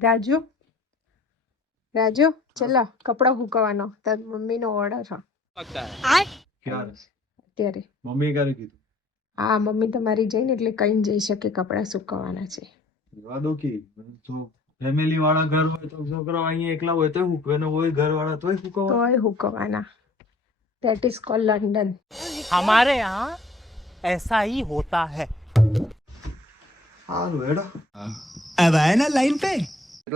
રાજુ રાજુ ચલો કપડા સુકવવાનો તાર મમ્મીનો ઓર્ડર છે અત્યારે મમ્મી કરે કીધું હા મમ્મી તમારી જઈને એટલે કઈ જઈ શકે કપડા સુકવવાના છે વાદો કે તો ફેમિલી વાળા ઘર હોય તો છોકરા અહીંયા એકલા હોય તો હુકવે ને હોય ઘર વાળા તોય હુકવા તોય સુકવવાના ધેટ ઇઝ કોલ લંડન हमारे यहाँ ऐसा ही होता है સારું હેડો अब आए ना लाइन पे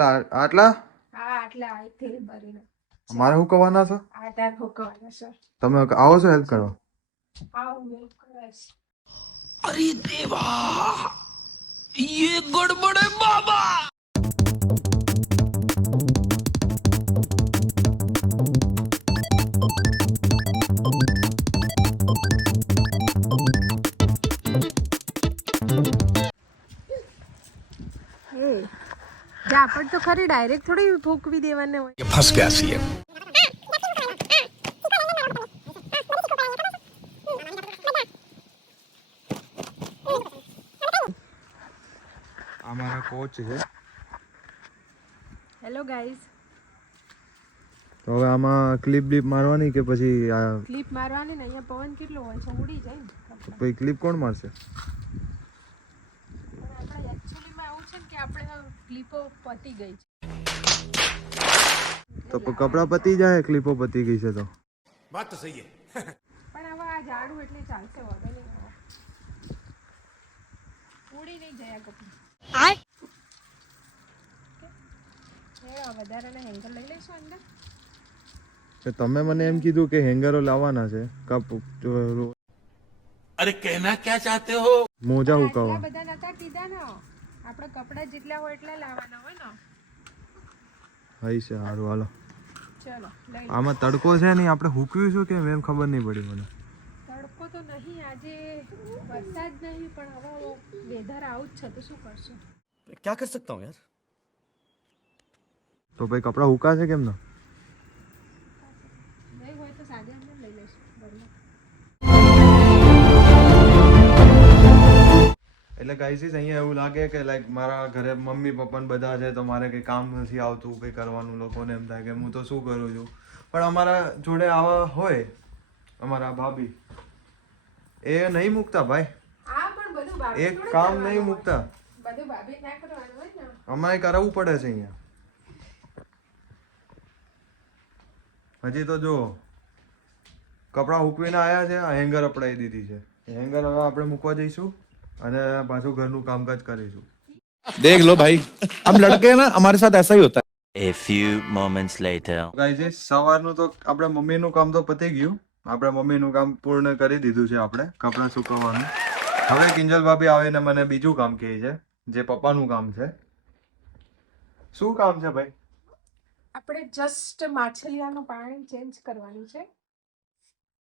આટલા હા એટલે આ થેલી ભરીને મારે હુકવાના છો આ તાર સુકવવાના છે તમે આવો છો હેલ્પ કરવા આવ મેં કરાશ अरे देवा ये गड़बड़ है बाबा જા પણ તો ખરી ડાયરેક્ટ થોડી ફૂંકવી દેવાને હોય फंस गया सीएम અમારા કોચ છે હેલો ગાઈઝ તો હવે આમાં ક્લિપ બ્લિપ મારવાની કે પછી આ ક્લિપ મારવાની ને અહીંયા પવન કેટલો હોય છે ઉડી જાય ને પછી ક્લિપ કોણ મારશે પણ આપણે એકચ્યુઅલીમાં એવું છે ને કે આપણે ક્લિપો પતી ગઈ છે તો કપડા પતી જાય ક્લિપો પતી ગઈ છે તો बात तो सही है પણ હવે આ ઝાડુ એટલે ચાલશે વગર નહીં ઉડી નહીં જાય આ કપડું વધારાના હેંગર લઈ લઈશું અંદર તો તમે મને એમ કીધું કે હેંગરો લાવવાના છે अरे कहना क्या चाहते हो મોજા આટલા હુકાવા બધા નતા કીધા ને આપણે કપડા જેટલા હોય એટલા લાવવાના હોય ને હઈ છે સારું હાલો ચલો લઈ આમાં તડકો છે નહીં આપણે હુકવ્યું શું કે એમ ખબર નહીં પડી મને તડકો તો નહીં આજે વરસાદ નહીં પણ હવે વેધર આવું જ છે તો શું કરશું क्या कर सकता हूँ यार તો ભાઈ કપડા હુકાશે કેમ ના નહીં હોય તો સાંજે અંદર લઈ લઈશું ઘરમાં એટલે ગાઈસીસ અહીંયા એવું લાગે કે લાઈક મારા ઘરે મમ્મી પપ્પા ને બધા છે તો મારે કંઈ કામ નથી આવતું કંઈ કરવાનું લોકોને એમ થાય કે હું તો શું કરું છું પણ અમારા જોડે આવા હોય અમારા ભાભી એ નહીં મૂકતા ભાઈ આ પણ બધું ભાભી એક કામ નહીં મૂકતા બધું ભાભી ના કરવાનું હોય ને અમારે કરાવવું પડે છે અહીંયા હજી તો જો કપડાં હુકવીને આવ્યા છે આ હેંગર અપડાવી દીધી છે હેંગર હવે આપણે મૂકવા જઈશું અને પાછું ઘરનું કામકાજ કરીશું देख लो भाई हम लड़के हैं ना हमारे साथ ऐसा ही होता है A few moments later. Guys સવારનું તો આપણે મમ્મીનું કામ તો પતી ગયું આપણે મમ્મીનું કામ પૂર્ણ કરી દીધું છે આપણે કપડાં સુકવવાનું હવે કિંજલ ભાભી આવીને મને બીજું કામ કહે છે જે પપ્પાનું કામ છે શું કામ છે ભાઈ આપણે જસ્ટ માછલીયાનું પાણી ચેન્જ કરવાનું છે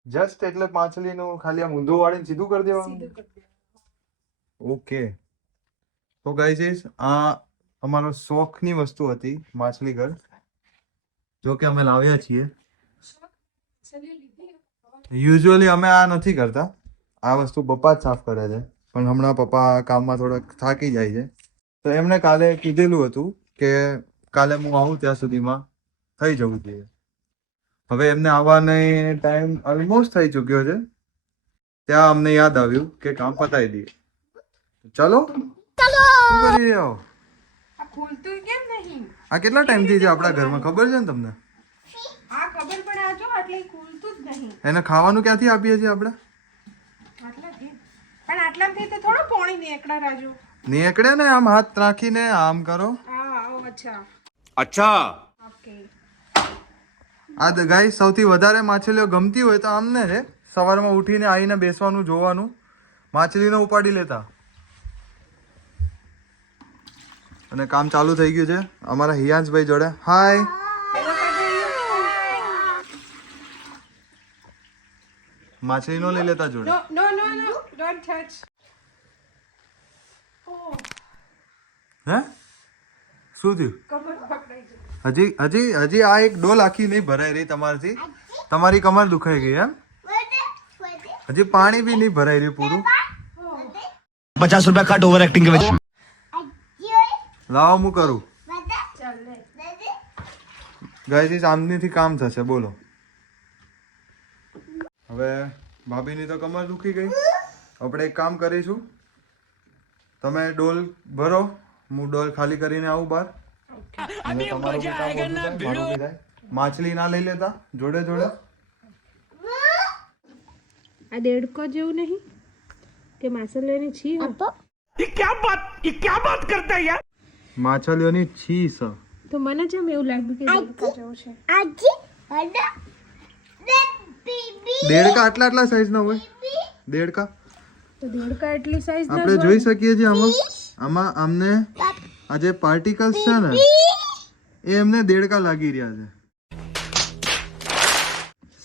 જસ્ટ એટલે માછલીનું ખાલી આમ ઊંધું વાળીને સીધું કરી દેવાનું સીધું કરી દેવાનું. ઓકે તો ગાઈઝ આ અમારો શોખની વસ્તુ હતી માછલી ઘર જો કે અમે લાવ્યા છીએ માછલી લીધી યુઝ્યુઅલી અમે આ નથી કરતા આ વસ્તુ પપ્પા જ સાફ કરે છે પણ હમણાં પપ્પા કામમાં થોડાક થાકી જાય છે તો એમને કાલે કીધેલું હતું કે કાલે હું આવું ત્યાં સુધીમાં થઈ જવું જોઈએ હવે એમને આવવાનો ટાઈમ ઓલમોસ્ટ થઈ ચૂક્યો છે ત્યાં અમને યાદ આવ્યું કે કામ પતાવી દઈએ ચલો શું કરી રહ્યા હો આ ખુલતું કેમ નહીં આ કેટલા ટાઈમથી છે આપણા ઘરમાં ખબર છે ને તમને આ ખબર પણ આ જો એટલે ખુલતું જ નહીં એને ખાવાનું ક્યાંથી આપીએ છીએ આપણે આટલાથી પણ આટલાથી તો થોડો પોણી નીકળે રાજુ નીકળે ને આમ હાથ રાખીને આમ કરો હા અચ્છા अच्छा ઓકે આ ગાય સૌથી વધારે માછલીઓ ગમતી હોય તો આમને છે સવારમાં ઉઠીને આવીને બેસવાનું જોવાનું માછલીને ઉપાડી લેતા અને કામ ચાલુ થઈ ગયું છે અમારા હિયાંશભાઈ જોડે હાય માછલી નો લઈ લેતા જોડે નો નો નો ડોન્ટ ટચ હે શું થયું કમર પકડાઈ ગઈ હજી આ એક ડોલ આખી નહીં ભરાઈ રહી તમારાથી તમારી કમર દુખાઈ ગઈ એમ હજી પાણી બી નહીં ભરાઈ રહ્યું પૂરું 50 रुपया कट ओवर एक्टिंग के वजह લાવો હું કરું ગાઈસ આમનીથી કામ થશે, બોલો. હવે ભાભીની તો કમર દુખી ગઈ. આપણે એક કામ કરીશું, તમે ડોલ ભરો, હું ડોલ ખાલી કરીને આવું બહાર. અને તમારું બી કામ ઓછું થાય, મારું બી થાય. માછલી ના લઈ લેતા જોડે જોડે. આ દેડકો જેવું નહીં કે માછલીની છી હોય? માછલીઓની છીસ. તો મને જેમ એવું લાગ્યું કે દેડકા જેવું છે. દેડકા આટલા સાઈઝ ના હોય. દેડકા તો દેડકા એટલી સાઈઝ આપણે જોઈ શકીએ છીએ આમાં આમને આ જે પાર્ટિકલ્સ છે ને એ એમને દેડકા લાગી રહ્યા છે.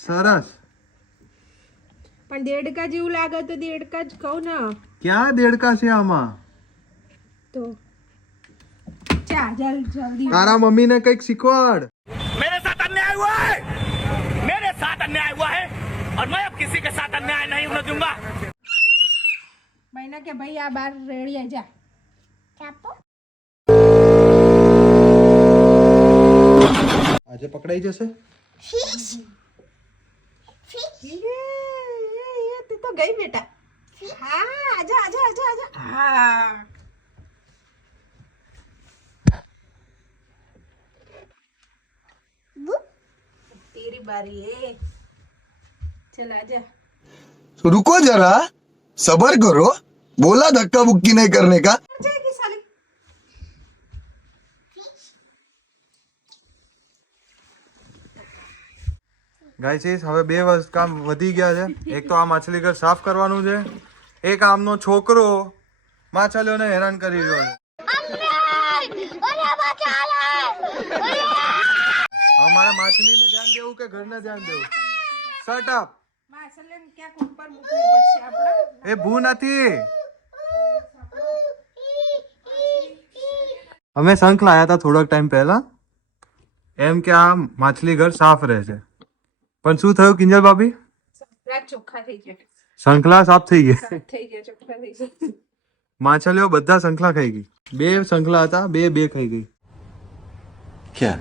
સરસ. પણ દેડકા જેવું લાગે તો દેડકા જ કહું ને. ક્યાં દેડકા છે આમાં? તો ચા જલ્દી. તારા મમ્મીને કંઈક શીખવાડ. मेरे साथ अन्याय हुआ है, मेरे साथ अन्याय हुआ है और मैं अब किसी के साथ अन्याय नहीं होने दूंगा. ભાઈને કે ભાઈ આ બાર રેડી આ જા. આજે પકડાઈ જશે. તું તો ગઈ બેટા. હા આજા આજા આજા આજા. હા तेरी बारी है. चल आजा. रुको जरा, सबर करो. बोला धक्का मुक्की नहीं करने का. जाएगी साली. ગાઈસ હવે બે કામ વધી ગયા છે. એક તો આ માછલી ઘર સાફ કરવાનું છે, એક આમનો છોકરો માછલીઓને હેરાન કરી રહ્યો છે. હવે મારે માછલીને ધ્યાન દેવું કે ઘરને ધ્યાન દેવું? Shut up. માછલીને ક્યાંક ઉપર મૂકવી પડશે આપણે. એ ભૂ નથી. અમે શંખ લાયા હતા થોડોક ટાઈમ પહેલા, એમ કે આ માછલી ઘર સાફ રહે છે. પણ શું થયું કિંજલ ભાભી? ચોખ્ખા થઈ ગયા. શંખલા સાફ થઈ ગયા. થઈ ગયા, ચોખ્ખા થઈ ગયા. માછલીઓ બધા શંખલા ખાઈ ગઈ. બે શંખલા હતા, બે ખાઈ ગઈ. क्या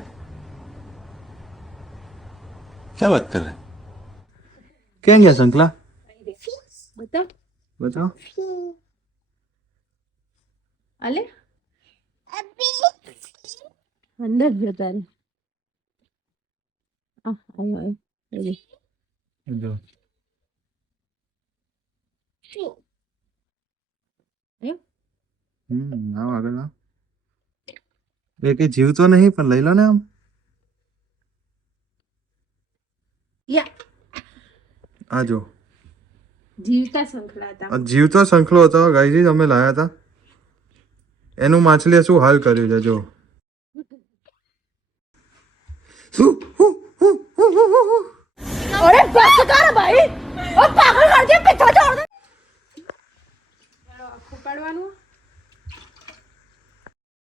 क्या बात कर रहे हैं? ક્યાં ગયા શંખલા? બતાવ બતાવો. અલે અંદર જતા રે. આયો આયો. જો આવ આગળ આવ. એ કે જીવતો નહીં પણ લઈ લો ને આમ. યા આ જો જીવતા શંખલા હતા. આ જીવતો શંખલો હતો ગાઈજી, અમે લાયા હતા. એનું માછલીએ શું હાલ કર્યું છે જો. પાડવાનું.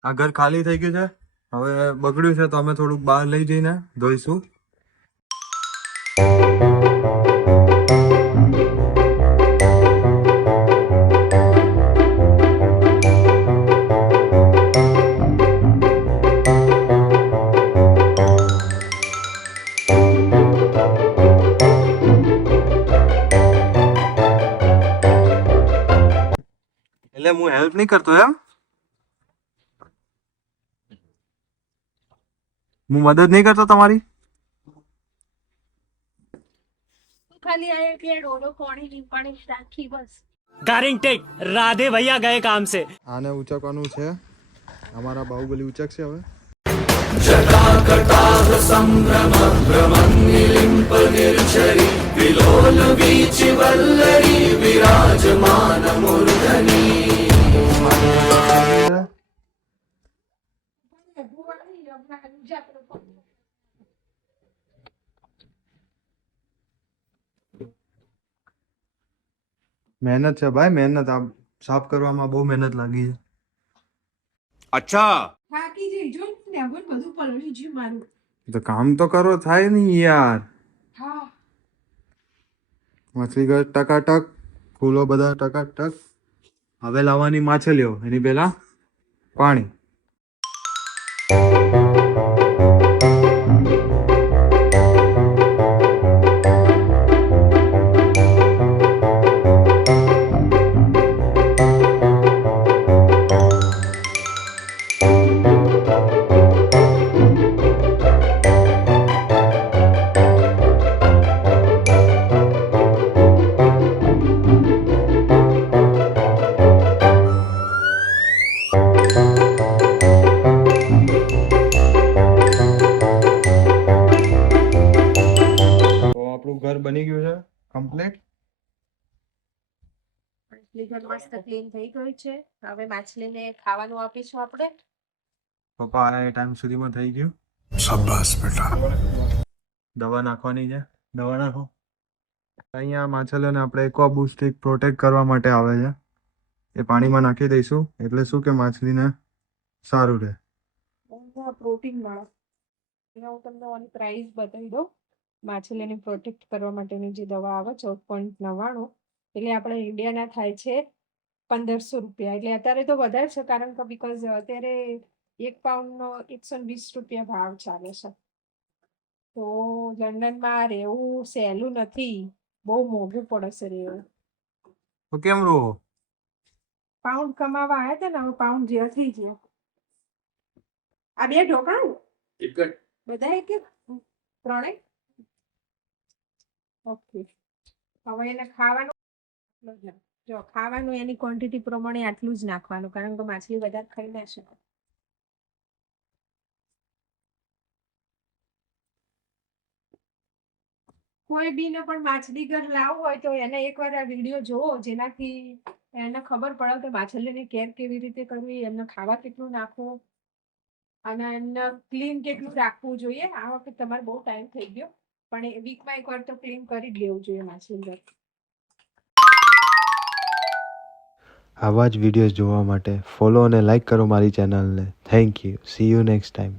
આ ઘર ખાલી થઈ ગયું છે, હવે બગડ્યું છે તો અમે થોડુંક બહાર લઈ જઈને ધોઈશું. એટલે હું હેલ્પ નહીં કરતો એમ? હું મદદ નહીં કરતો તમારી? ખાલી આ એક ડોલો પાણી લીંપાણી રાખી બસ. गारंटेड राधे भैया गए काम से. આને ઉચકવાનું છે, અમારા બાહુબલી ઉચકશે હવે. મહેનત છે ભાઈ, મહેનત. આ સાફ કરવામાં બહુ મહેનત લાગી છે. अच्छा થાકી જઈ જો ને હવે બધું પલળી ગયું મારું. તો કામ તો કરો, થાય નહીં યાર. હા માછલી ઘર ટકાટક, ફૂલો બધા ટકાટક. હવે લાવવાની માછલીઓ, એની પહેલા પાણી. ઘર બની ગયું છે કમ્પ્લીટ. માછલી ઘર મસ્ત ક્લીન થઈ ગયું છે. હવે માછલીને ખાવાનું આપીશું આપણે. પપ્પા આ ટાઈમ સુધીમાં થઈ ગયું. शाबाश बेटा. દવા નાખવાની છે, દવા નાખો. અહીંયા માછલીઓને આપણે એક્વા બૂસ્ટિક પ્રોટેક્ટ કરવા માટે આવે છે. એ પાણીમાં નાખી દઈશું એટલે શું કે માછલીને સારું રહે. પ્રોટીન વાળો એના હું તમને ઓની પ્રાઇસ બતાવી દઉં. માછલીને પ્રોટેક્ટ કરવા માટેની જે દવા આવે 14.99, એટલે આપણે ઇન્ડિયાના થાય છે 1500 રૂપિયા. એટલે અત્યારે તો વધારે છે કારણ કે બીકોઝ અત્યારે 1 પાઉન્ડનો 120 રૂપિયા ભાવ ચાલે છે. તો લંડનમાં રહેવું સહેલું નથી, બહુ મોંઘું પડે છે રહેવું. તો કેમ રહો? પાઉન્ડ કમાવા આવ્યા હતા ને, હવે પાઉન્ડ જે થઈ ગયા. આ 2 ઢોકળા બધા એક ત્રણેય ઓકે. હવે એને ખાવાનું જો ખાવાનું એની ક્વોન્ટિટી પ્રમાણે આટલું જ નાખવાનું કારણ કે માછલી વધારે ખાઈ ના શકે. કોઈ બીને પણ માછલી ઘર લાવવું હોય તો એને એકવાર આ વિડીયો જોવો, જેનાથી એને ખબર પડે કે માછલીની કેર કેવી રીતે કરવી, એમને ખાવા કેટલું નાખવું અને એને ક્લીન કેટલું રાખવું જોઈએ. આ વખતે તમારે બહુ ટાઈમ થઈ ગયો, પણ એ વીકમાં એકવાર તો ક્લીન કરી જ લેવું જોઈએ માછલી ઘર. આવા જ વિડીયોઝ જોવા માટે ફોલો અને લાઈક કરો મારી ચેનલને. Thank you. C you next time.